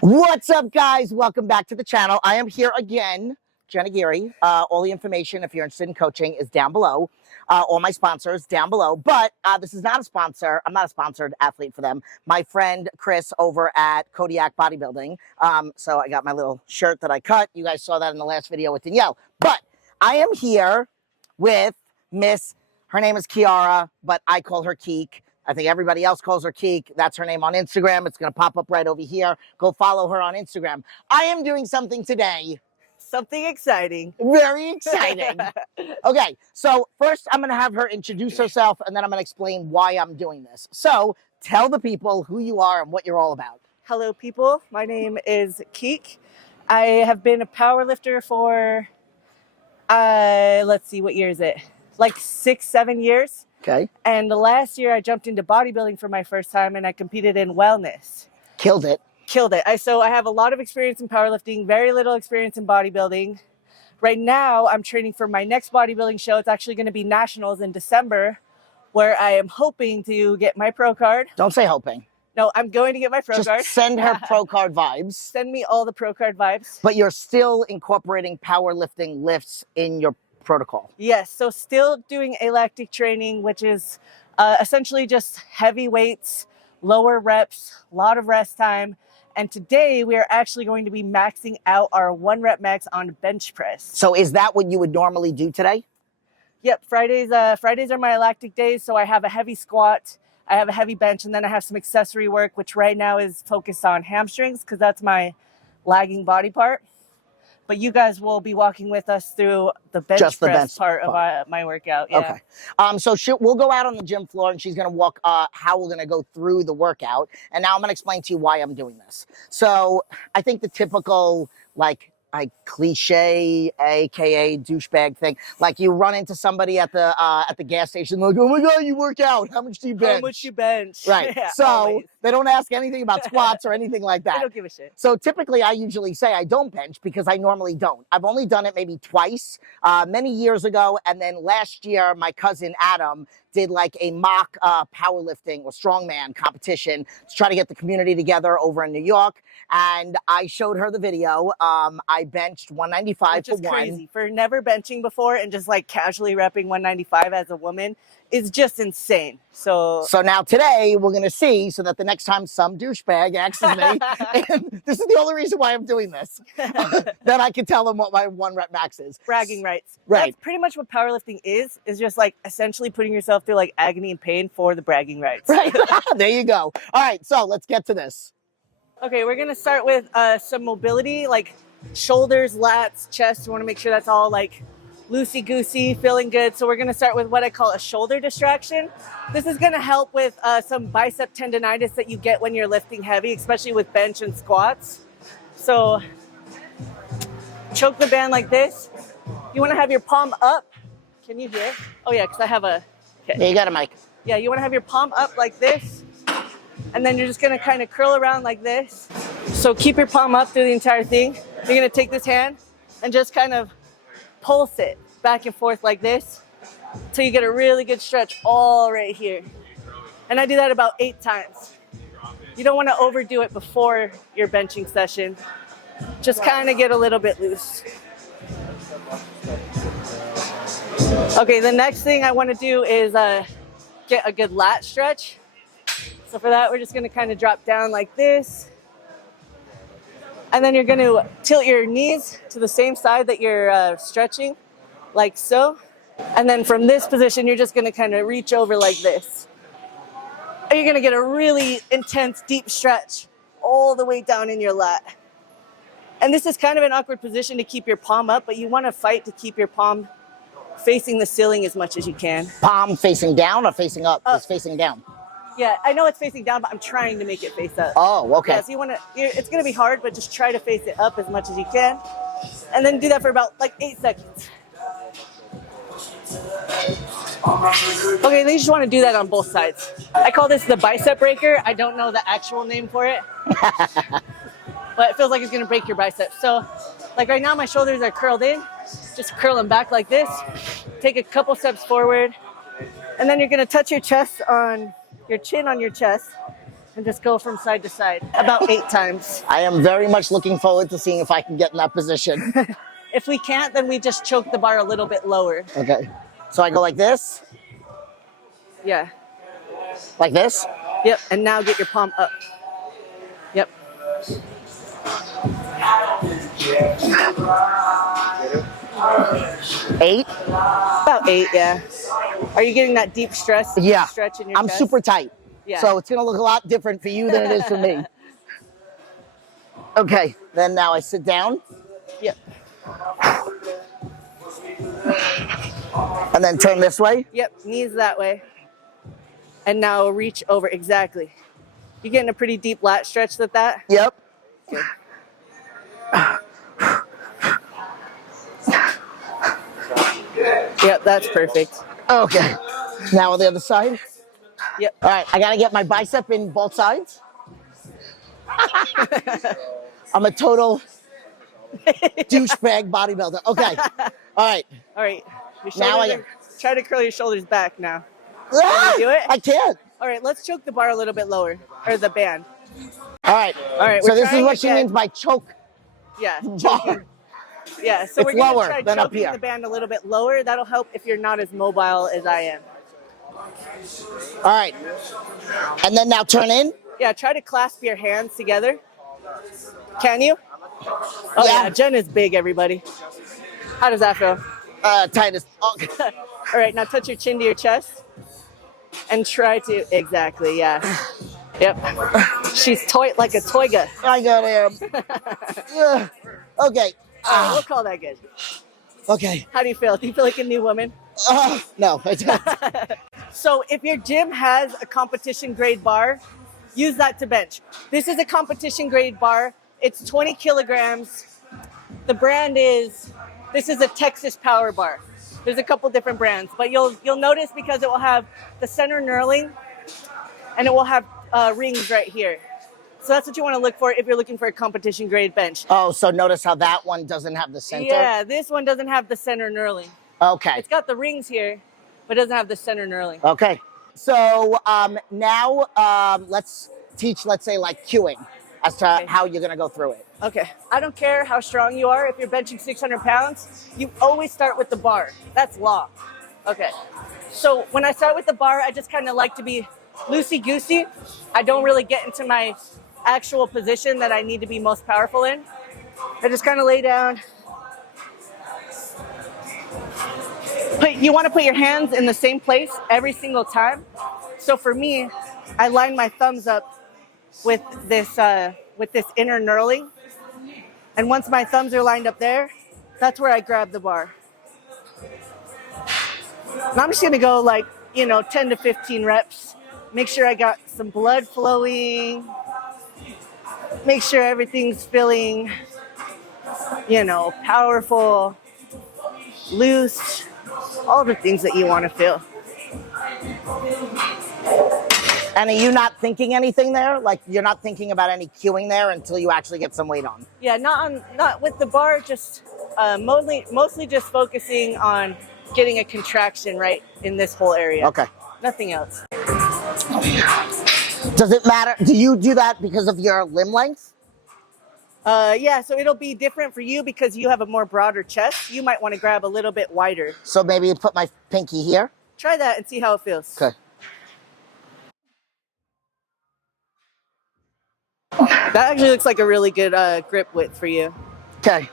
What's up, guys? Welcome back to the channel. I am here again, Jenna Geary. All the information, if you're interested in coaching, is down below. All my sponsors down below. But this is not a sponsor. I'm not a sponsored athlete for them. My friend Chris over at Kodiak Bodybuilding. So I got my little shirt that I cut. You guys saw that in the last video with Danielle. But I am here with Miss, her name is Kiara, but I call her Keek. I think everybody else calls her Keek. That's her name on Instagram. It's going to pop up right over here. Go follow her on Instagram. I am doing something today. Something exciting. Very exciting. Okay, so first I'm going to have her introduce herself, and then I'm going to explain why I'm doing this. So tell the people who you are and what you're all about. Hello, people. My name is Keek. I have been a powerlifter for, let's see, what year is it? Like 6-7 years. Okay. And the last year I jumped into bodybuilding for my first time and I competed in wellness. Killed it. Killed it. So I have a lot of experience in powerlifting, very little experience in bodybuilding. Right now I'm training for my next bodybuilding show. It's actually going to be nationals in December, where I am hoping to get my pro card. Don't say hoping. No, I'm going to get my pro card. Just send her pro card vibes. Send me all the pro card vibes. But you're still incorporating powerlifting lifts in your protocol. Yes, so still doing alactic training, which is essentially just heavy weights, lower reps, a lot of rest time. And today we are actually going to be maxing out our 1 rep max on bench press. So is that what you would normally do today? Yep, Fridays are my lactic days. So I have a heavy squat, I have a heavy bench, and then I have some accessory work, which right now is focused on hamstrings because that's my lagging body part. But you guys will be walking with us through the bench press part of my workout. Yeah. Okay. So we'll go out on the gym floor and she's going to walk how we're going to go through the workout. And now I'm going to explain to you why I'm doing this. So I think the typical cliche, aka douchebag thing, like you run into somebody at the gas station, like, oh my god, you work out, how much do you bench? How much you bench? Right. Yeah, so always. They don't ask anything about squats or anything like that. They don't give a shit. So typically I usually say I don't bench because I normally don't. I've only done it maybe twice, many years ago, and then last year my cousin Adam did like a mock powerlifting or strongman competition to try to get the community together over in New York. And I showed her the video. I benched 195 Which is for crazy. For never benching before and just like casually repping 195 as a woman is just insane. So now today we're going to see, so that the next time some douchebag asks me, and this is the only reason why I'm doing this, then I can tell them what my 1 rep max is. Bragging rights. Right. That's pretty much what powerlifting is just like essentially putting yourself through like agony and pain for the bragging rights. Right. There you go. All right. So let's get to this. Okay, we're going to start with some mobility, like shoulders, lats, chest. You want to make sure that's all like loosey-goosey, feeling good. So we're going to start with what I call a shoulder distraction. This is going to help with some bicep tendonitis that you get when you're lifting heavy, especially with bench and squats. So choke the band like this. You want to have your palm up. Can you hear? Oh yeah, because I have a... Okay. Yeah, you got a mic. Yeah, you want to have your palm up like this. And then you're just going to kind of curl around like this. So keep your palm up through the entire thing. You're going to take this hand and just kind of pulse it back and forth like this until you get a really good stretch all right here. And I do that about 8 times. You don't want to overdo it before your benching session. Just kind of get a little bit loose. Okay, the next thing I want to do is get a good lat stretch. So for that, we're just going to kind of drop down like this. And then you're going to tilt your knees to the same side that you're stretching, like so. And then from this position, you're just going to kind of reach over like this. And you're going to get a really intense, deep stretch all the way down in your lat. And this is kind of an awkward position to keep your palm up, but you want to fight to keep your palm facing the ceiling as much as you can. Palm facing down or facing up? It's facing down. Yeah, I know it's facing down, but I'm trying to make it face up. Oh, okay. Yeah, so you want to, it's going to be hard, but just try to face it up as much as you can. And then do that for about like 8 seconds. Okay, then you just want to do that on both sides. I call this the bicep breaker. I don't know the actual name for it. But it feels like it's going to break your biceps. So like right now, my shoulders are curled in. Just curl them back like this. Take a couple steps forward. And then you're going to touch your chest on your chin on your chest. and just go from side to side about 8 times. I am very much looking forward to seeing if I can get in that position. If we can't, then we just choke the bar a little bit lower. Okay. So I go like this, Yeah. like this. Yep. And now get your palm up. Yep. Eight. About 8, yeah. Are you getting that deep stress? Yeah. Stretch in your I'm chest? super tight. Yeah. So it's going to look a lot different for you than it is for me. Okay. Then now I sit down. Yep. And then turn this way. Yep. Knees that way. And now reach over. Exactly. You're getting a pretty deep lat stretch with that? Yep. Good. Yep, that's perfect. Okay. Now on the other side. Yep. All right. I got to get my bicep in both sides. I'm a total douchebag bodybuilder. Okay. All right. All right. Your Now shoulders try to curl your shoulders back now. Ah, do it? I can't. All right, let's choke the bar a little bit lower, or the band. All right. All right. So we're this is trying what to she get- means by choke Yeah. bar. Choking. Yeah. So It's we're gonna lower try than up choking here. the band a little bit lower. That'll help if you're not as mobile as I am. All right. And then now turn in. Yeah. Try to clasp your hands together. Can you? Oh Yeah. yeah. Jen is big, everybody. How does that feel? Titus. Oh. All right. Now touch your chin to your chest, and try to exactly. Yeah. Yep. She's toy like a toyga. I got him. Yeah. Okay. All right, we'll call that good. Okay. How do you feel? Do you feel like a new woman? No, I don't. So if your gym has a competition grade bar, use that to bench. This is a competition grade bar. It's 20 kilograms. The brand is, this is a Texas Power Bar. There's a couple different brands, but you'll notice because it will have the center knurling and it will have rings right here. So that's what you want to look for if you're looking for a competition grade bench. Oh, so notice how that one doesn't have the center? Yeah, this one doesn't have the center knurling. Okay. It's got the rings here, but it doesn't have the center knurling. Okay. So now let's teach, let's say, like cueing as to Okay. how you're going to go through it. Okay. I don't care how strong you are. If you're benching 600 pounds, you always start with the bar. That's law. Okay. So when I start with the bar, I just kind of like to be loosey-goosey. I don't really get into my actual position that I need to be most powerful in. I just kind of lay down. You want to put your hands in the same place every single time. So for me, I line my thumbs up with this inner knurling. And once my thumbs are lined up there, that's where I grab the bar. And I'm just gonna go 10 to 15 reps. Make sure I got some blood flowing. Make sure everything's feeling, powerful, loose, all the things that you want to feel. And are you not thinking anything there? Like you're not thinking about any cueing there until you actually get some weight on? Yeah, not with the bar, just mostly just focusing on getting a contraction right in this whole area. Okay. Nothing else. Does it matter? Do you do that because of your limb length? Yeah, so it'll be different for you because you have a more broader chest. You might want to grab a little bit wider. So maybe you put my pinky here? Try that and see how it feels. Okay. That actually looks like a really good grip width for you. Okay.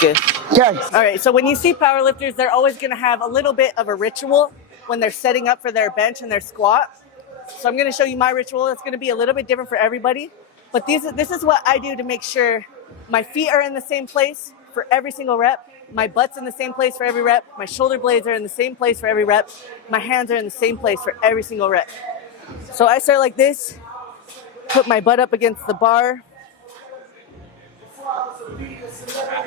Good. Okay. All right, so when you see powerlifters, they're always going to have a little bit of a ritual when they're setting up for their bench and their squat. So I'm going to show you my ritual. It's going to be a little bit different for everybody. But this is what I do to make sure my feet are in the same place for every single rep. My butt's in the same place for every rep. My shoulder blades are in the same place for every rep. My hands are in the same place for every single rep. So I start like this, put my butt up against the bar.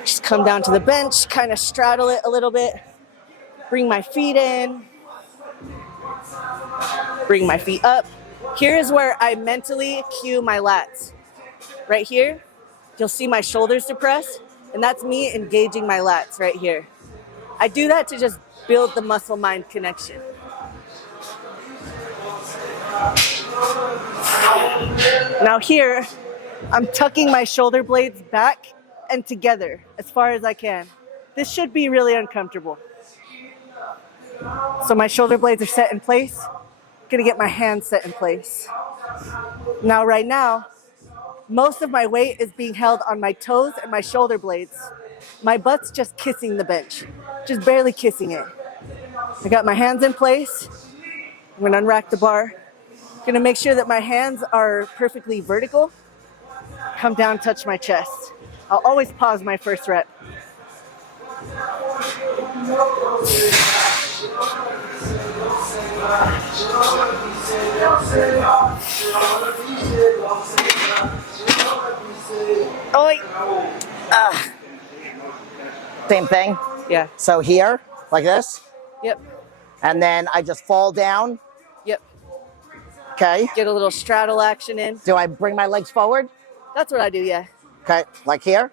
Just come down to the bench, kind of straddle it a little bit. Bring my feet in. Bring my feet up. Here's where I mentally cue my lats. Right here, you'll see my shoulders depressed, and that's me engaging my lats right here. I do that to just build the muscle-mind connection. Now here, I'm tucking my shoulder blades back and together as far as I can. This should be really uncomfortable. So my shoulder blades are set in place. Gonna get my hands set in place. Now, right now, most of my weight is being held on my toes and my shoulder blades. My butt's just kissing the bench, just barely kissing it. I got my hands in place. I'm gonna unrack the bar. Gonna make sure that my hands are perfectly vertical. Come down, touch my chest. I'll always pause my first rep. Oh, wait. Same thing. Yeah. So here, like this, Yep. and then I just fall down. Yep. Okay. Get a little straddle action in. Do I bring my legs forward? That's what I do, yeah. Okay, like here.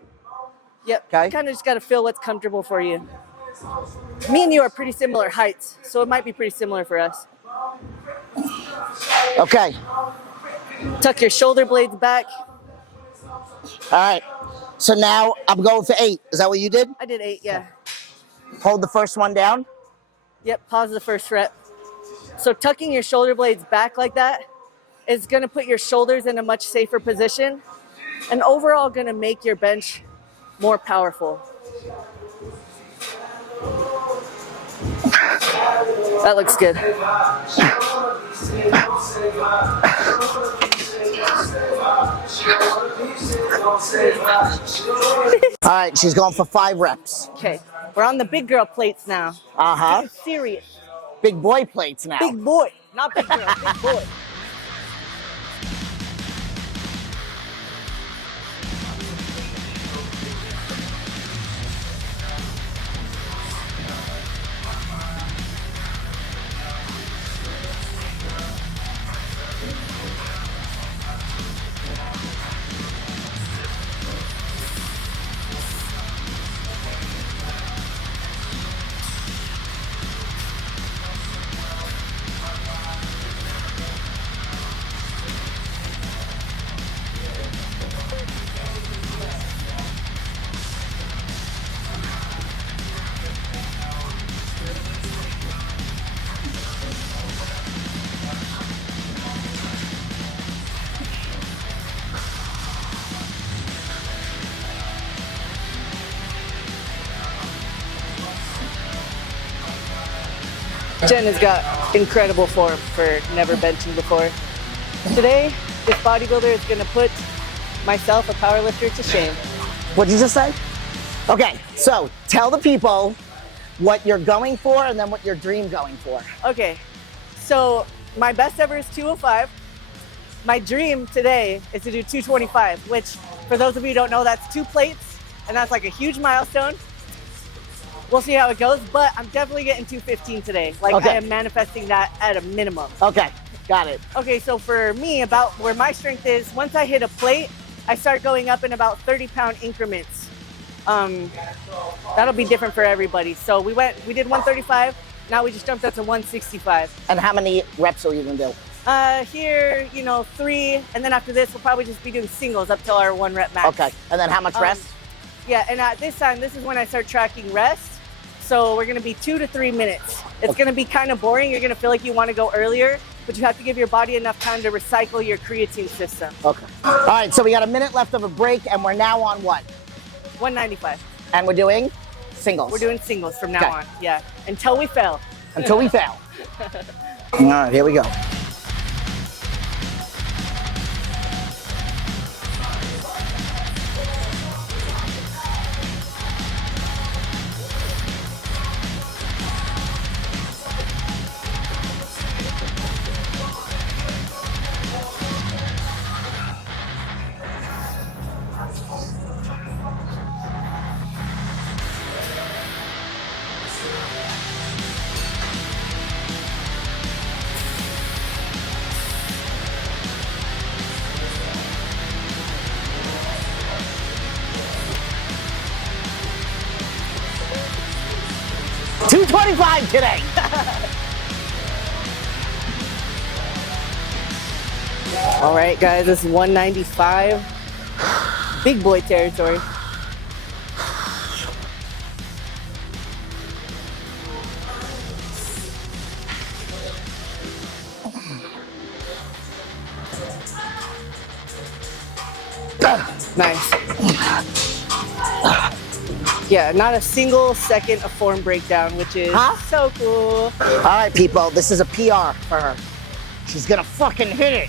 Yep. Okay. Kind of just got to feel what's comfortable for you. Me and you are pretty similar heights, so it might be pretty similar for us. Okay. Tuck your shoulder blades back. All right. So now I'm going for 8. Is that what you did? I did 8, yeah. Hold the first one down. Yep, pause the first rep. So tucking your shoulder blades back like that is going to put your shoulders in a much safer position and overall going to make your bench more powerful. That looks good. All right, she's going for 5 reps. Okay, we're on the big girl plates now. Uh-huh. This is serious. Big boy plates now. Big boy, not big girl, big boy. Jen has got incredible form for never benching before. Today, this bodybuilder is going to put myself, a powerlifter, to shame. What did you just say? Okay, so tell the people what you're going for and then what your dream going for. Okay, so my best ever is 205. My dream today is to do 225, which for those of you who don't know, that's 2 plates, and that's like a huge milestone. We'll see how it goes, but I'm definitely getting 215 today. Like, okay. I am manifesting that at a minimum. Okay, got it. Okay, so for me, about where my strength is, once I hit a plate, I start going up in about 30-pound increments. That'll be different for everybody. So we did 135, now we just jumped up to 165. And how many reps are you gonna do? Here, 3, and then after this, we'll probably just be doing singles up till our 1 rep max. Okay, and then how much rest? Yeah, and at this time, this is when I start tracking rest. So we're gonna be 2 to 3 minutes. It's gonna be kind of boring. You're gonna feel like you wanna go earlier, but you have to give your body enough time to recycle your creatine system. Okay. All right, so we got a minute left of a break, and we're now on what? 195. And we're doing singles. We're doing singles from now on, yeah. Until we fail. Until we fail. All right, here we go. 225 today. All right, guys, this is 195. Big boy territory. Nice. Yeah, not a single second of form breakdown, which is so cool. All right, people, this is a PR for her. She's gonna fucking hit it.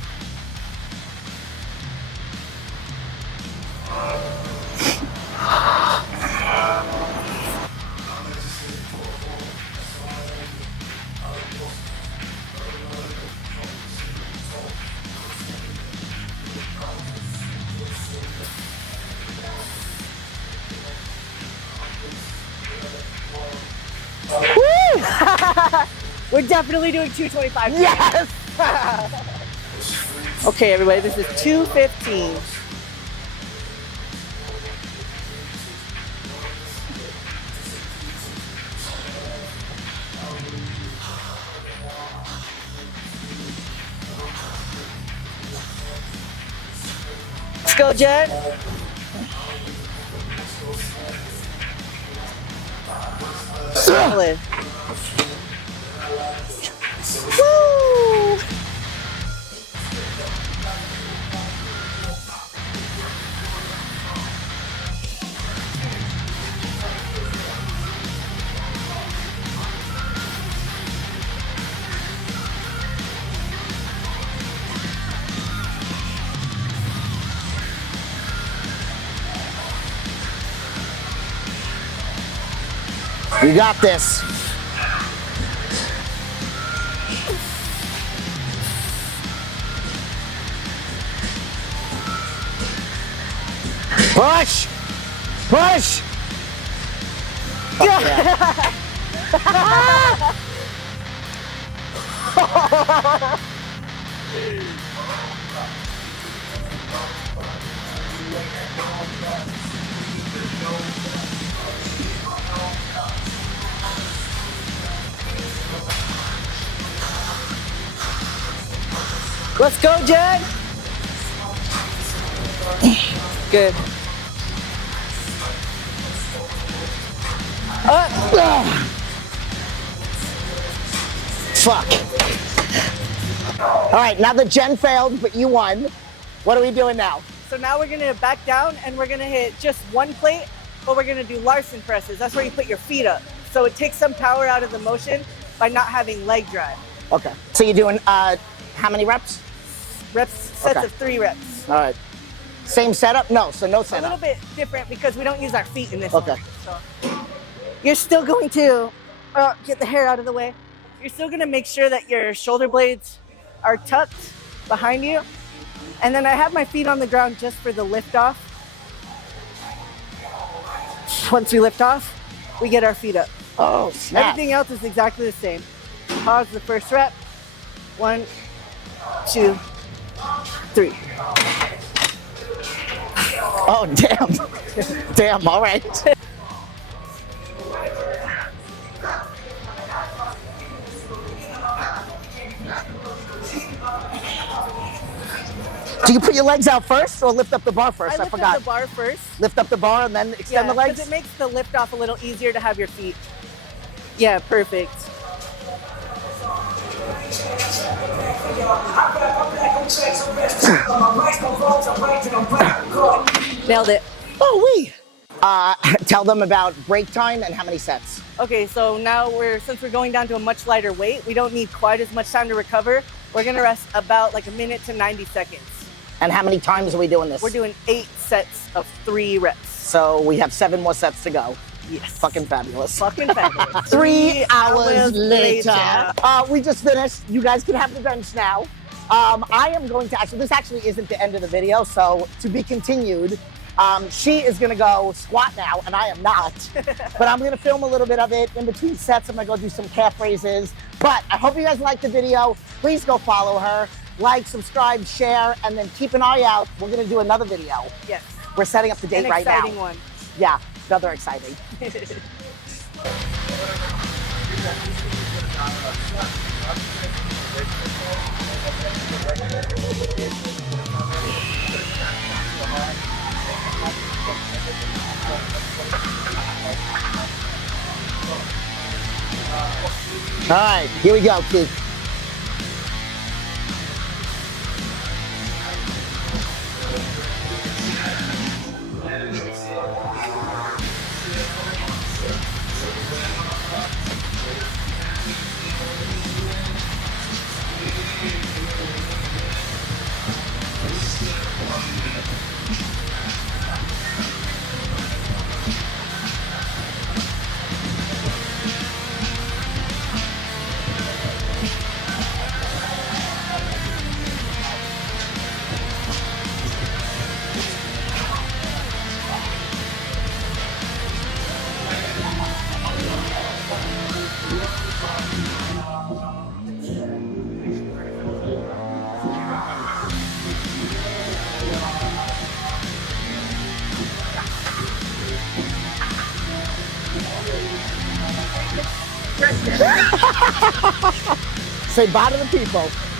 We're definitely doing 225. Yes! Okay, everybody, this is 215. Let's go, Jen. Solid. Woo! You got this. Push! Push! Oh, yeah. Let's go, Jen. Good. Fuck. All right, now that Jen failed, but you won, what are we doing now? So now we're gonna back down and we're gonna hit just one plate, but we're gonna do Larson presses. That's where you put your feet up. So it takes some power out of the motion by not having leg drive. Okay. So you're doing how many reps? Sets of 3 reps. All right. Same setup? No, so no A setup. little bit different because we don't use our feet in this Okay. one. So you're still going to get the hair out of the way. You're still gonna make sure that your shoulder blades are tucked behind you. And then I have my feet on the ground just for the lift off. Once we lift off, we get our feet up. Oh, snap. Everything else is exactly the same. Pause the first rep. 1, 2, 3. Oh, damn. Damn, all right. Do you put your legs out first or lift up the bar first? I lift forgot. up the bar first. Lift up the bar and then extend the legs? Because it makes the lift off a little easier to have your feet. Yeah, perfect. Nailed it. Oh, wee. Tell them about break time and how many sets. Okay, so now since we're going down to a much lighter weight, we don't need quite as much time to recover. We're gonna rest about like a minute to 90 seconds. And how many times are we doing this? We're doing 8 sets of 3 reps. So we have 7 more sets to go. Yes. Fucking fabulous. Fucking fabulous. 3 hours later. later. We just finished. You guys can have the bench now. I am going to this actually isn't the end of the video, so to be continued. She is gonna go squat now, and I am not. But I'm gonna film a little bit of it. In between sets, I'm gonna go do some calf raises. But I hope you guys liked the video. Please go follow her. Like, subscribe, share, and then keep an eye out. We're gonna do another video. Yes. We're setting up the date right now. An exciting one. Yeah, another exciting. All right, here we go, Keith. Say bye to the people.